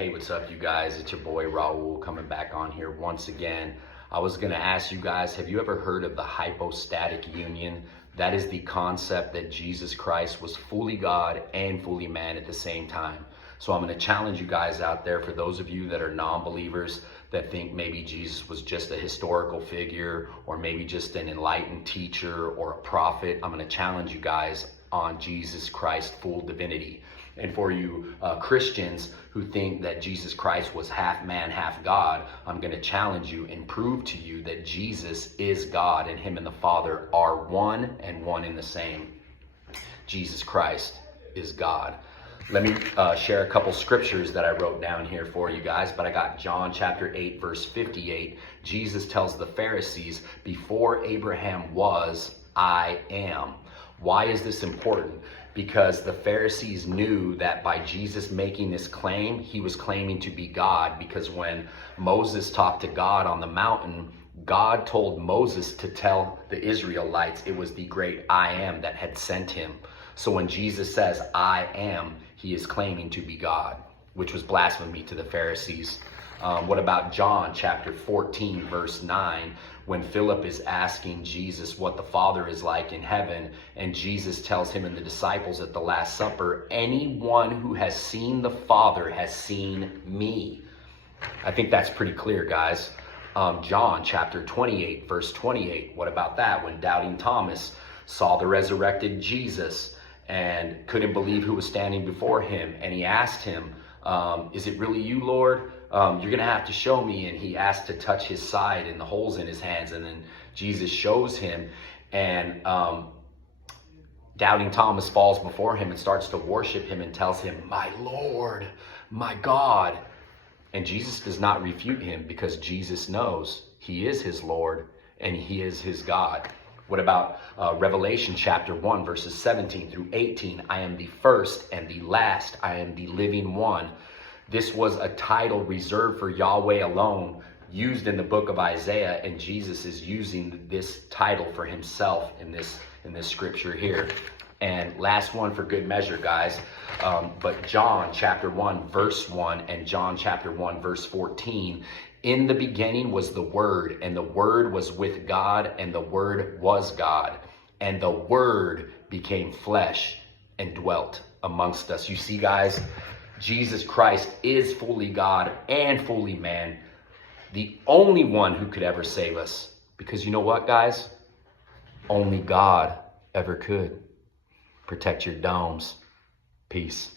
Hey, what's up, you guys? It's your boy Raul coming back on here once again. I was going to ask you guys, have you ever heard of the hypostatic union? That is the concept that Jesus Christ was fully God and fully man at the same time. So I'm going to challenge you guys out there, for those of you that are non-believers that think maybe Jesus was just a historical figure or maybe just an enlightened teacher or a prophet. I'm going to challenge you guys on Jesus Christ's full divinity. And for you Christians who think that Jesus Christ was half man, half God, I'm going to challenge you and prove to you that Jesus is God and him and the Father are one and one in the same. Jesus Christ is God. Let me share a couple scriptures that I wrote down here for you guys, but I got John chapter 8, verse 58. Jesus tells the Pharisees, before Abraham was, I am. Why is this important? Because the Pharisees knew that by Jesus making this claim, he was claiming to be God, because when Moses talked to God on the mountain, God told Moses to tell the Israelites it was the great I am that had sent him. So when Jesus says, I am, he is claiming to be God, which was blasphemy to the Pharisees. What about John chapter 14, verse 9, when Philip is asking Jesus what the Father is like in heaven, and Jesus tells him and the disciples at the Last Supper, anyone who has seen the Father has seen me. I think that's pretty clear, guys. John chapter 28, verse 28. What about that? When doubting Thomas saw the resurrected Jesus and couldn't believe who was standing before him, and he asked him, is it really you, Lord? You're going to have to show me. And he asked to touch his side and the holes in his hands. And then Jesus shows him, and doubting Thomas falls before him and starts to worship him and tells him, my Lord, my God. And Jesus does not refute him, because Jesus knows he is his Lord and he is his God. What about Revelation chapter 1, verses 17 through 18? I am the first and the last. I am the living one. This was a title reserved for Yahweh alone, used in the book of Isaiah, and Jesus is using this title for himself in this scripture here. And last one for good measure, guys. But John chapter 1, verse 1 and John chapter 1, verse 14. In the beginning was the Word, and the Word was with God, and the Word was God. And the Word became flesh and dwelt amongst us. You see, guys, Jesus Christ is fully God and fully man, the only one who could ever save us. Because you know what, guys? Only God ever could. Protect your domes. Peace.